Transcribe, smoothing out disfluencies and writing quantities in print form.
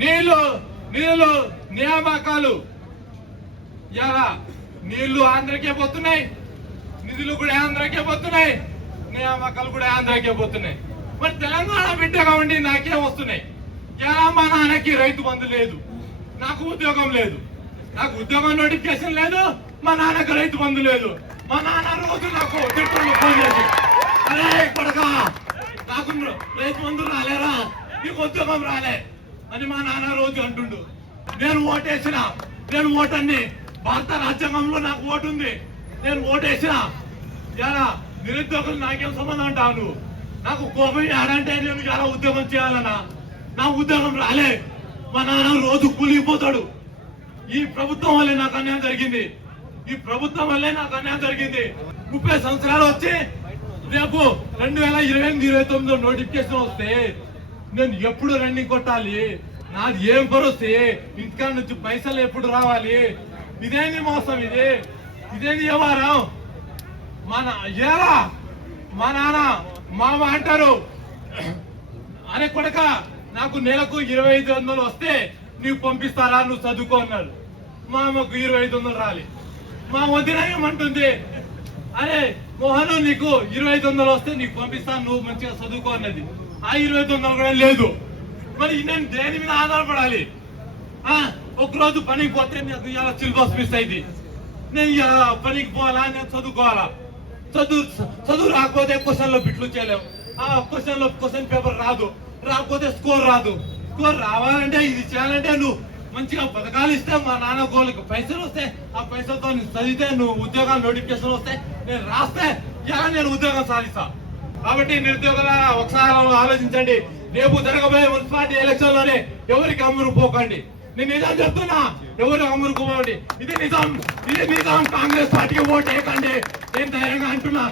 నీళ్లు నియామకాలు ఇలా నీళ్లు ఆంధ్రకే పోతున్నాయి, నిధులు కూడా ఆంధ్రకే పోతున్నాయి, నియామకాలు కూడా ఆంధ్రకే పోతున్నాయి. మరి తెలంగాణ బిడ్డగా ఉండి నాకేం వస్తున్నాయి? ఎలా మా నాన్నకి రైతు బంధు లేదు, నాకు ఉద్యోగం లేదు, నాకు ఉద్యోగం నోటిఫికేషన్ లేదు, మా నాన్నకి రైతు బంధు లేదు. మా నాన్న రోజు నాకు తిట్టులు ఫోన్ చేసి, అరే కొడకా నాకు రైతు బంధు రాలేరా, నీకు ఉద్యోగం రాలే అని మా నాన్న రోజు అంటుండు. నేను ఓటేసిన, నేను ఓటన్ని భారత రాజ్యాంగంలో నాకు ఓటు ఉంది, నేను ఓటేసిన. ఎలా నిరుద్యోగులు నాకేం సంబంధం అంటావు నువ్వు? నాకు కోపం ఆడంటే నేను ఎలా ఉద్యోగం చేయాలన్నా, నా ఉద్యోగం రాలే. మా నాన్న రోజు కూలిపోతాడు. ఈ ప్రభుత్వం వల్లే నాకు అన్యాయం జరిగింది, ఈ ప్రభుత్వం వల్లే నాకు అన్యాయం జరిగింది. 30 సంవత్సరాలు వచ్చి రేపు 2028-29 నోటిఫికేషన్ వస్తే నేను ఎప్పుడు రన్నింగ్ కొట్టాలి? నాది ఏం భరోసే? ఇంటికాడ నుంచి పైసలు ఎప్పుడు రావాలి? ఇదేంది మోసం, ఇదేంది వ్యవహారం? మా నాన్న మామ అంటారు, అరే కొడక నాకు నెలకు 2500 వస్తే నీకు పంపిస్తారా, నువ్వు చదువుకో అన్నాడు. మా అమ్మకు 2500 రాలి. మా వదిన ఏమంటుంది, అరే మోహన్ నీకు 2500 వస్తే నీకు పంపిస్తాను, నువ్వు మంచిగా చదువుకో అన్నది. ఆ 2500 కూడా లేదు. మరి నేను దేని మీద ఆధారపడాలి? ఒకరోజు పనికి పోతే నాకు ఇలా సిలబస్ మిస్ అయింది, నేను ఇలా పనికి పోవాలా, నేను చదువుకోవాలా? చదువు రాకపోతే క్వశ్చన్లో బిట్లు చేయలేము, ఆ క్వశ్చన్ పేపర్ రాదు, రాకపోతే స్కోర్ రాదు. స్కోర్ రావాలంటే ఇది చేయాలంటే నువ్వు మంచిగా పథకాలు ఇస్తే మా నాన్న గోళ్ళకి పైసలు వస్తే, ఆ పైసలతో నువ్వు చదివితే, నువ్వు ఉద్యోగాలు నోటిఫికేషన్ వస్తే, నేను రాస్తే ఎలా నేను ఉద్యోగం సాధిస్తా. కాబట్టి నిరుద్యోగుల ఒకసారి ఆలోచించండి. రేపు జరగబోయే మున్సిపాలిటీ ఎలక్షన్ లోనే ఎవరికి అమ్మురు పోకండి. నేను నిజం చెప్తున్నా, ఎవరు అమ్మురు పోవండి. ఇది నిజం. కాంగ్రెస్ పార్టీకి ఓటు వేయకండి, నేను ధైర్యంగా అంటున్నా.